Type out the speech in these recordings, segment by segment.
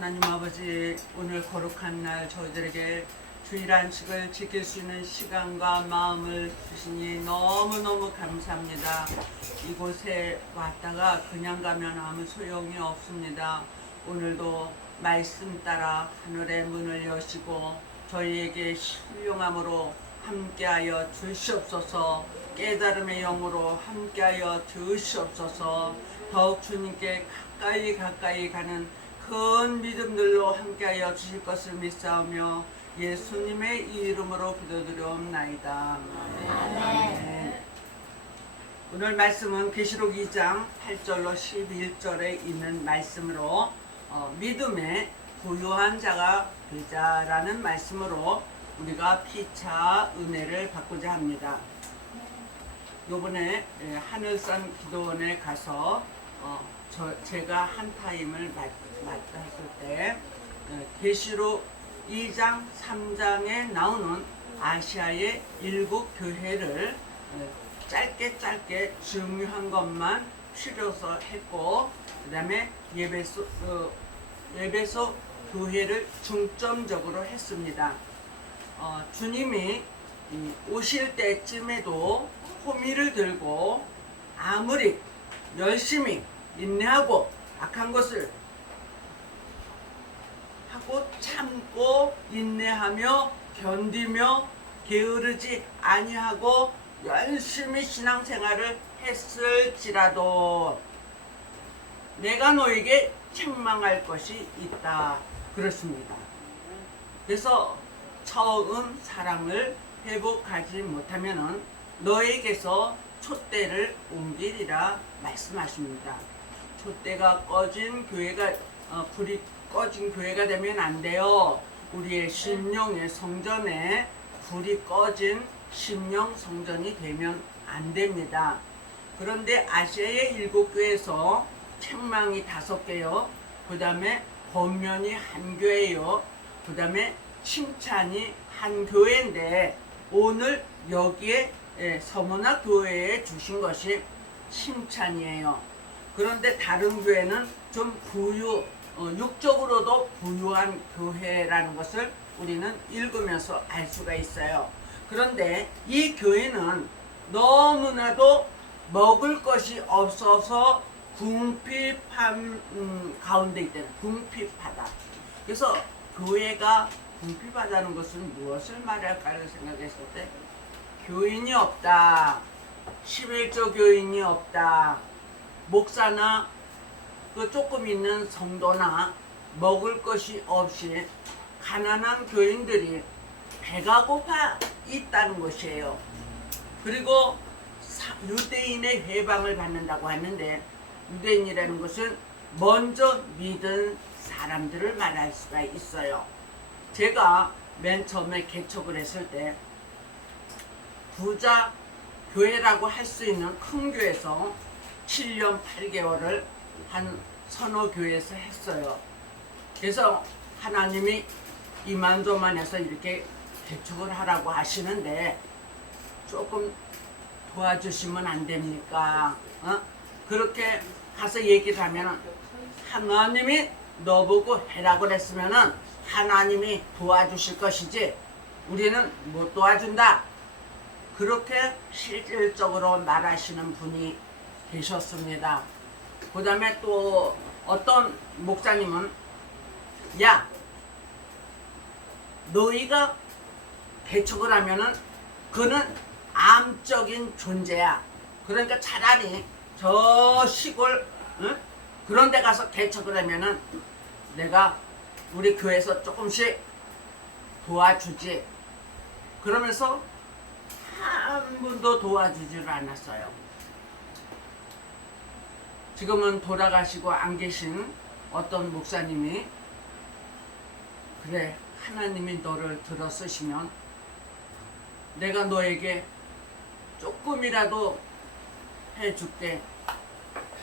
하나님 아버지, 오늘 거룩한 날 저희들에게 주일 안식을 지킬 수 있는 시간과 마음을 주시니 너무너무 감사합니다. 이곳에 왔다가 그냥 가면 아무 소용이 없습니다. 오늘도 말씀 따라 하늘의 문을 여시고 저희에게 신령함으로 함께하여 주시옵소서. 깨달음의 영으로 함께하여 주시옵소서. 더욱 주님께 가까이 가는 큰 믿음들로 함께하여 주실 것을 믿사오며 예수님의 이름으로 기도드려옵나이다. 아멘. 오늘 말씀은 계시록 2장 8절로 11절에 있는 말씀으로 믿음의 부유한 자가 되자라는 말씀으로 우리가 피차 은혜를 받고자 합니다. 요번에 하늘산 기도원에 가서 제가 한 타임을 맡다 했을 때 계시록 2장 3장에 나오는 아시아의 7교회를 짧게 중요한 것만 추려서 했고, 그 다음에 예배소 교회를 중점적으로 했습니다. 주님이 오실 때쯤에도 호미를 들고 아무리 열심히 인내하고 악한 것을 하고 참고 인내하며 견디며 게으르지 아니하고 열심히 신앙생활을 했을지라도 내가 너에게 책망할 것이 있다 그렇습니다. 그래서 처음 사랑을 회복하지 못하면은 너에게서 촛대를 옮기리라 말씀하십니다. 촛대가 꺼진 교회가 불이 꺼진 교회가 되면 안 돼요. 우리의 심령의 성전에 불이 꺼진 심령 성전이 되면 안 됩니다. 그런데 아시아의 7교회에서 책망이 5개요. 그 다음에 권면이 1교회요. 그 다음에 칭찬이 1교회인데 오늘 여기에 서문화 교회에 주신 것이 칭찬이에요. 그런데 다른 교회는 좀 육적으로도 부유한 교회라는 것을 우리는 읽으면서 알 수가 있어요. 그런데 이 교회는 너무나도 먹을 것이 없어서 궁핍한 가운데 있다는 궁핍하다. 그래서 교회가 궁핍하다는 것은 무엇을 말할까를 생각했을 때 교인이 없다, 11조 교인이 없다, 목사나 그 조금 있는 성도나 먹을 것이 없이 가난한 교인들이 배가 고파 있다는 것이에요. 그리고 유대인의 회방을 받는다고 하는데 유대인이라는 것은 먼저 믿은 사람들을 말할 수가 있어요. 제가 맨 처음에 개척을 했을 때 부자 교회라고 할 수 있는 큰 교회에서 7년 8개월을 한 서너 교회에서 했어요. 그래서 하나님이 이만저만해서 이렇게 개척을 하라고 하시는데 조금 도와주시면 안 됩니까? 그렇게 가서 얘기를 하면 하나님이 너보고 해라고 그랬으면 하나님이 도와주실 것이지 우리는 못 도와준다. 그렇게 실질적으로 말하시는 분이 계셨습니다. 그 다음에 또 어떤 목사님은 야, 너희가 개척을 하면은 그는 암적인 존재야. 그러니까 차라리 저 시골 그런 데 가서 개척을 하면은 내가 우리 교회에서 조금씩 도와주지. 그러면서 한 분도 도와주지를 않았어요. 지금은 돌아가시고 안 계신 어떤 목사님이 그래, 하나님이 너를 들어 쓰시면 내가 너에게 조금이라도 해줄게.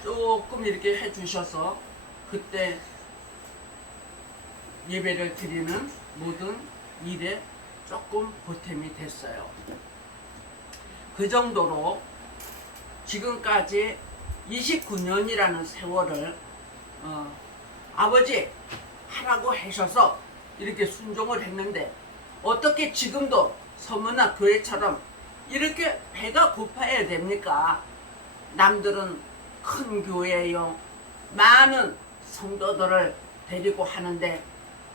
조금 이렇게 해주셔서 그때 예배를 드리는 모든 일에 조금 보탬이 됐어요. 그 정도로 지금까지 29년이라는 세월을 아버지 하라고 하셔서 이렇게 순종을 했는데 어떻게 지금도 서문화 교회처럼 이렇게 배가 고파야 됩니까? 남들은 큰 교회요, 많은 성도들을 데리고 하는데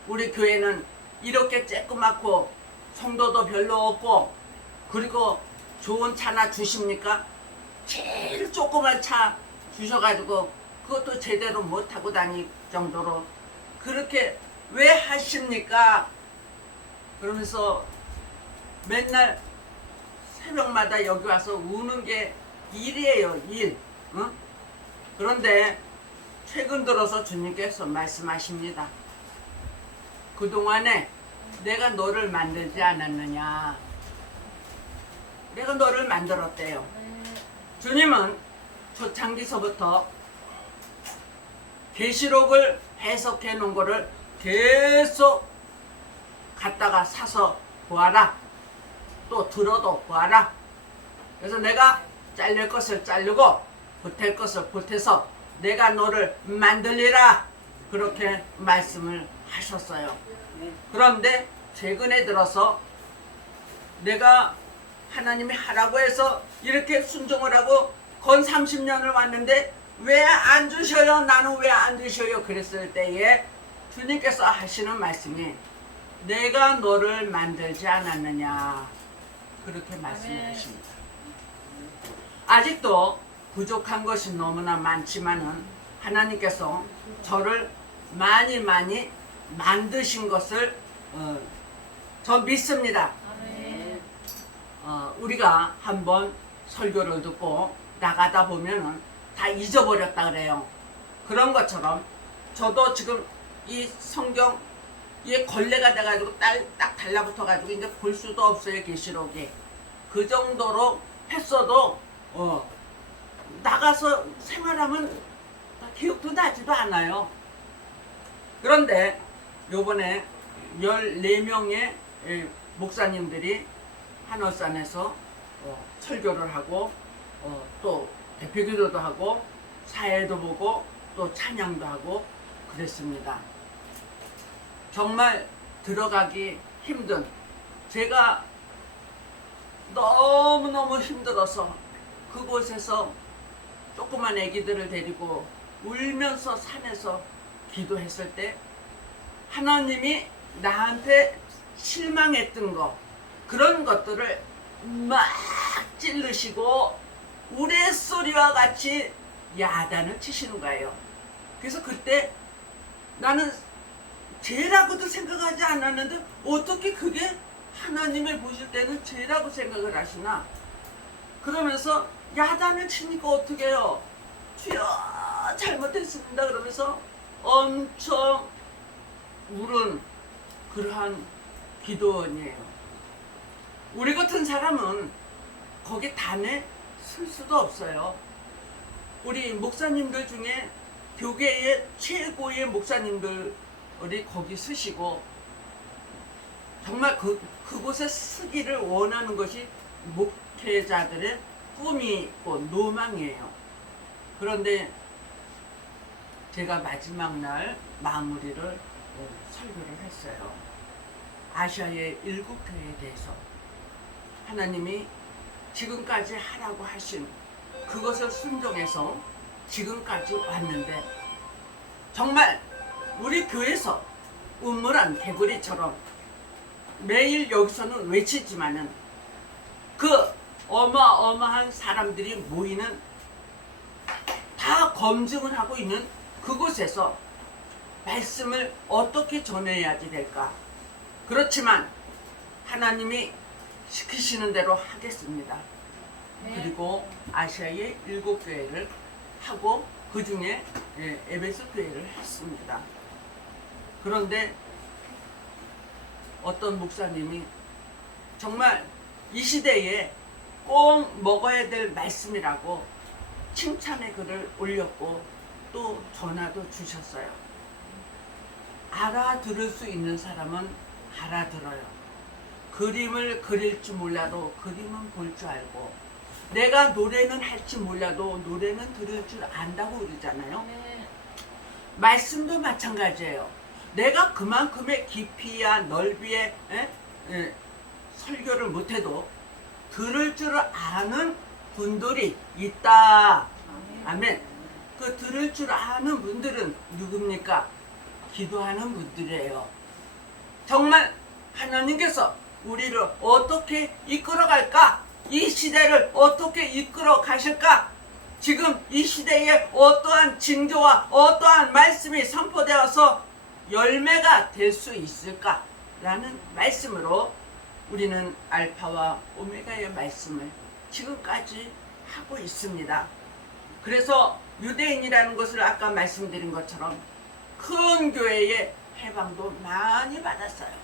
우리 교회는 이렇게 쬐끄맣고 성도도 별로 없고, 그리고 좋은 차나 주십니까? 제일 조그만 차 주셔가지고 그것도 제대로 못하고 다닐 정도로 그렇게 왜 하십니까? 그러면서 맨날 새벽마다 여기 와서 우는 게 일이에요, 일. 응? 그런데 최근 들어서 주님께서 말씀하십니다. 그동안에 내가 너를 만들지 않았느냐. 내가 너를 만들었대요. 주님은 초창기서부터 계시록을 해석해 놓은 거를 계속 갖다가 사서 보아라. 또 들어도 보아라. 그래서 내가 잘릴 것을 자르고 보탤 것을 보태서 내가 너를 만들리라. 그렇게 말씀을 하셨어요. 그런데 최근에 들어서 내가 하나님이 하라고 해서 이렇게 순종을 하고 건 30년을 왔는데 왜 안 주셔요? 나는 왜 안 주셔요? 그랬을 때에 주님께서 하시는 말씀이 내가 너를 만들지 않았느냐. 그렇게 말씀하십니다. 아직도 부족한 것이 너무나 많지만은 하나님께서 저를 많이 만드신 것을 저 믿습니다. 우리가 한번 설교를 듣고 나가다 보면은 다 잊어버렸다 그래요. 그런 것처럼 저도 지금 이 성경에 걸레가 돼가지고 딱 달라붙어가지고 이제 볼 수도 없어요, 계시록이. 그 정도로 했어도 나가서 생활하면 기억도 나지도 않아요. 그런데 요번에 14명의 목사님들이 한월산에서 설교를 하고 또 대표기도도 하고 사회도 보고 또 찬양도 하고 그랬습니다. 정말 들어가기 힘든, 제가 너무너무 힘들어서 그곳에서 조그만 애기들을 데리고 울면서 산에서 기도했을 때 하나님이 나한테 실망했던 거, 그런 것들을 막 찔르시고 우레소리와 같이 야단을 치시는 거예요. 그래서 그때 나는 죄라고도 생각하지 않았는데 어떻게 그게 하나님을 보실 때는 죄라고 생각을 하시나. 그러면서 야단을 치니까 어떻게 해요? 주여 잘못했습니다 그러면서 엄청 울은 그러한 기도원이에요. 우리 같은 사람은 거기 단에 쓸 수도 없어요. 우리 목사님들 중에 교계의 최고의 목사님들이 거기 쓰시고 정말 그곳에 쓰기를 원하는 것이 목회자들의 꿈이고 노망이에요. 그런데 제가 마지막 날 마무리를 설교를 했어요. 아시아의 7교회에 대해서 하나님이 지금까지 하라고 하신 그것을 순종해서 지금까지 왔는데 정말 우리 교회에서 우물한 개구리처럼 매일 여기서는 외치지만은 그 어마어마한 사람들이 모이는, 다 검증을 하고 있는 그곳에서 말씀을 어떻게 전해야지 될까. 그렇지만 하나님이 시키시는 대로 하겠습니다. 그리고 아시아의 7교회를 하고 그 중에 에베소 교회를 했습니다. 그런데 어떤 목사님이 정말 이 시대에 꼭 먹어야 될 말씀이라고 칭찬의 글을 올렸고 또 전화도 주셨어요. 알아들을 수 있는 사람은 알아들어요. 그림을 그릴 줄 몰라도 그림은 볼 줄 알고, 내가 노래는 할 줄 몰라도 노래는 들을 줄 안다고 그러잖아요. 말씀도 마찬가지예요. 내가 그만큼의 깊이야 넓이에 설교를 못해도 들을 줄 아는 분들이 있다. 아멘. 그 들을 줄 아는 분들은 누굽니까? 기도하는 분들이에요. 정말 하나님께서 우리를 어떻게 이끌어갈까? 이 시대를 어떻게 이끌어 가실까? 지금 이 시대에 어떠한 징조와 어떠한 말씀이 선포되어서 열매가 될 수 있을까? 라는 말씀으로 우리는 알파와 오메가의 말씀을 지금까지 하고 있습니다. 그래서 유대인이라는 것을 아까 말씀드린 것처럼 큰 교회의 해방도 많이 받았어요.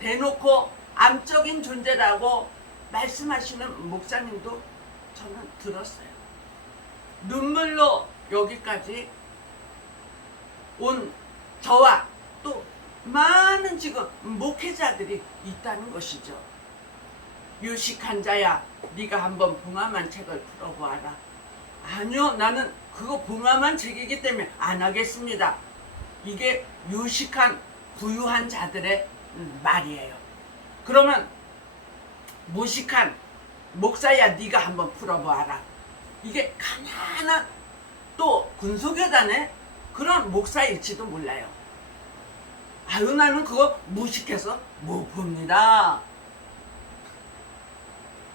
대놓고 암적인 존재라고 말씀하시는 목사님도 저는 들었어요. 눈물로 여기까지 온 저와 또 많은 지금 목회자들이 있다는 것이죠. 유식한 자야, 네가 한번 봉함한 책을 풀어보아라. 아니요, 나는 그거 봉함한 책이기 때문에 안 하겠습니다. 이게 유식한 부유한 자들의 말이에요. 그러면 무식한 목사야, 네가 한번 풀어보아라. 이게 가난한 또 군소교단의 그런 목사일지도 몰라요. 아유, 나는 그거 무식해서 못 봅니다.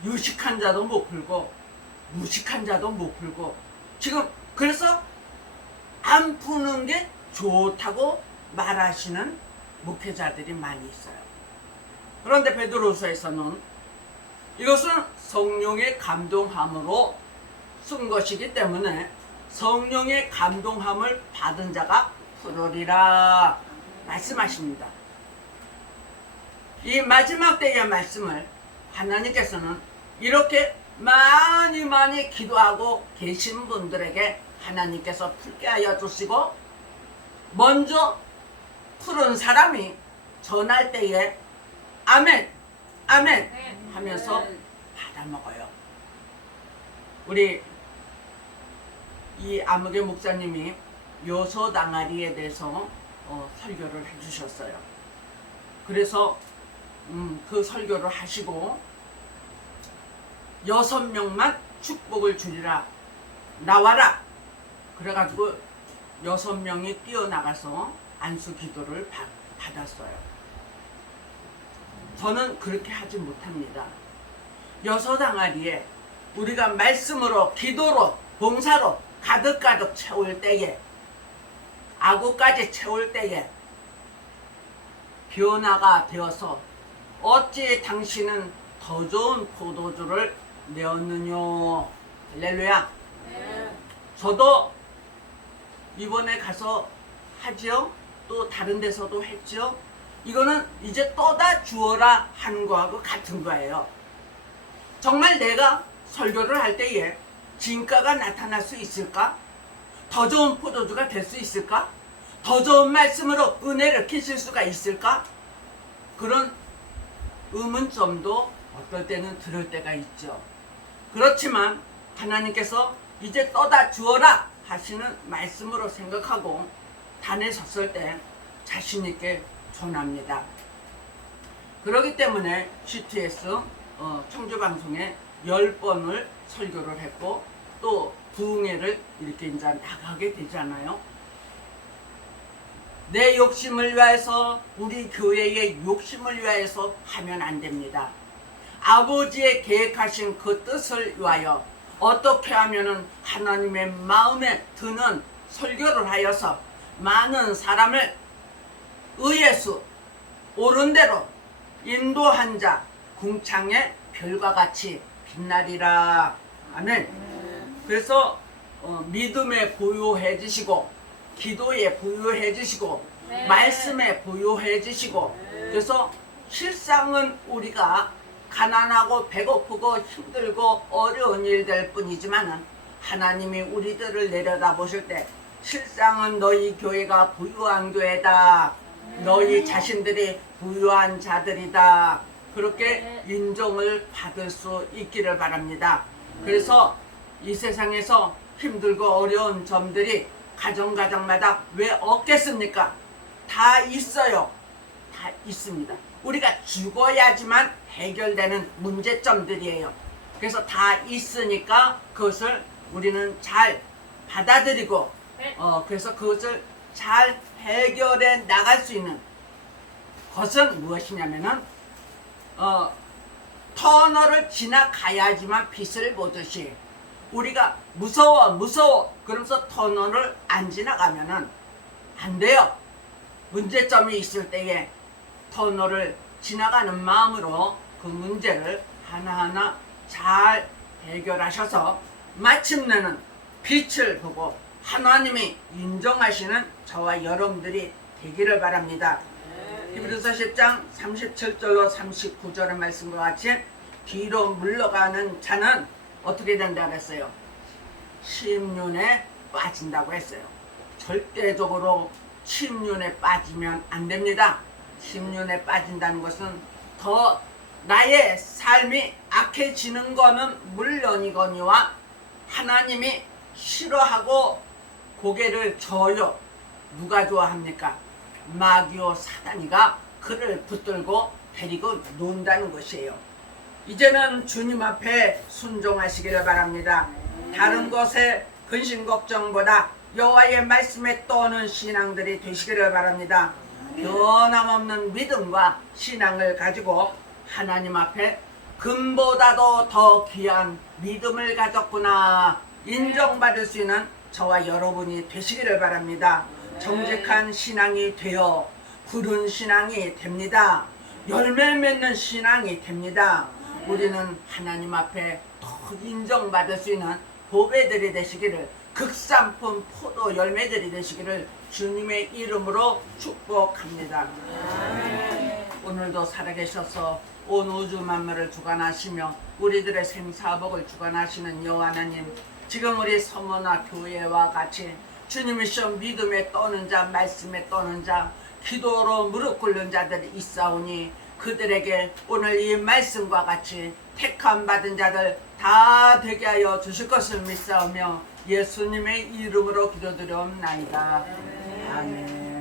유식한 자도 못 풀고 무식한 자도 못 풀고 지금 그래서 안 푸는 게 좋다고 말하시는 목회자들이 많이 있어요. 그런데 베드로서에서는 이것은 성령의 감동함으로 쓴 것이기 때문에 성령의 감동함을 받은 자가 풀으리라 말씀하십니다. 이 마지막 때의 말씀을 하나님께서는 이렇게 많이 기도하고 계신 분들에게 하나님께서 풀게 하여 주시고 먼저 푸른 사람이 전할 때에 아멘 아멘 하면서 받아 먹어요. 우리 이 아무개 목사님이 요소 당아리에 대해서 설교를 해주셨어요. 그래서 그 설교를 하시고 6명만 축복을 주리라 나와라. 그래가지고 6명이 뛰어나가서 안수 기도를 받았어요. 저는 그렇게 하지 못합니다. 여섯 항아리에 우리가 말씀으로 기도로 봉사로 가득 채울 때에 아구까지 채울 때에 변화가 되어서 어찌 당신은 더 좋은 포도주를 내었느뇨. 할렐루야. 네. 저도 이번에 가서 하지요. 또 다른 데서도 했죠. 이거는 이제 떠다 주어라 하는 거하고 같은 거예요. 정말 내가 설교를 할 때에 진가가 나타날 수 있을까? 더 좋은 포도주가 될 수 있을까? 더 좋은 말씀으로 은혜를 끼칠 수가 있을까? 그런 의문점도 어떨 때는 들을 때가 있죠. 그렇지만 하나님께서 이제 떠다 주어라 하시는 말씀으로 생각하고 단에 섰을 때 자신 있게 전합니다. 그렇기 때문에 CTS 청주방송에 10번을 설교를 했고 또 부흥회를 이렇게 이제 나가게 되잖아요. 내 욕심을 위해서 우리 교회의 욕심을 위해서 하면 안 됩니다. 아버지의 계획하신 그 뜻을 위하여 어떻게 하면은 하나님의 마음에 드는 설교를 하여서 많은 사람을 의예수 옳은 대로 인도한 자 궁창의 별과 같이 빛나리라. 아멘. 그래서 믿음에 부유해 주시고 기도에 부유해 주시고 말씀에 부유해 주시고 그래서 실상은 우리가 가난하고 배고프고 힘들고 어려운 일들 뿐이지만은 하나님이 우리들을 내려다보실 때 실상은 너희 교회가 부유한 교회다. 너희 자신들이 부유한 자들이다. 그렇게 인정을 받을 수 있기를 바랍니다. 그래서 이 세상에서 힘들고 어려운 점들이 가정마다 왜 없겠습니까? 다 있어요. 다 있습니다. 우리가 죽어야지만 해결되는 문제점들이에요. 그래서 다 있으니까 그것을 우리는 잘 받아들이고 그래서 그것을 잘 해결해 나갈 수 있는 것은 무엇이냐면은 터널을 지나가야지만 빛을 보듯이 우리가 무서워 그러면서 터널을 안 지나가면은 안 돼요. 문제점이 있을 때에 터널을 지나가는 마음으로 그 문제를 하나하나 잘 해결하셔서 마침내는 빛을 보고 하나님이 인정하시는 저와 여러분들이 되기를 바랍니다. 히브리서 10장 37절로 39절의 말씀과 같이 뒤로 물러가는 자는 어떻게 된다고 했어요? 침륜에 빠진다고 했어요. 절대적으로 침륜에 빠지면 안 됩니다. 침륜에 빠진다는 것은 더 나의 삶이 악해지는 거는 물론이거니와 하나님이 싫어하고 고개를 져요. 누가 좋아합니까? 마귀요 사단이가 그를 붙들고 데리고 논다는 것이에요. 이제는 주님 앞에 순종하시기를 바랍니다. 다른 것에 근심 걱정보다 여호와의 말씀에 떠오는 신앙들이 되시기를 바랍니다. 변함없는 믿음과 신앙을 가지고 하나님 앞에 금보다도 더 귀한 믿음을 가졌구나 인정받을 수 있는 저와 여러분이 되시기를 바랍니다. 정직한 신앙이 되어 굳은 신앙이 됩니다. 열매 맺는 신앙이 됩니다. 우리는 하나님 앞에 더 인정받을 수 있는 보배들이 되시기를 극상품 포도 열매들이 되시기를 주님의 이름으로 축복합니다. 오늘도 살아계셔서 온 우주 만물을 주관하시며 우리들의 생사복을 주관하시는 여호와 하나님, 지금 우리 서머나 교회와 같이 주님이시여 믿음에 떠는 자, 말씀에 떠는 자, 기도로 무릎 꿇는 자들이 있사오니 그들에게 오늘 이 말씀과 같이 택함 받은 자들 다 되게 하여 주실 것을 믿사오며 예수님의 이름으로 기도드려옵나이다. 아멘.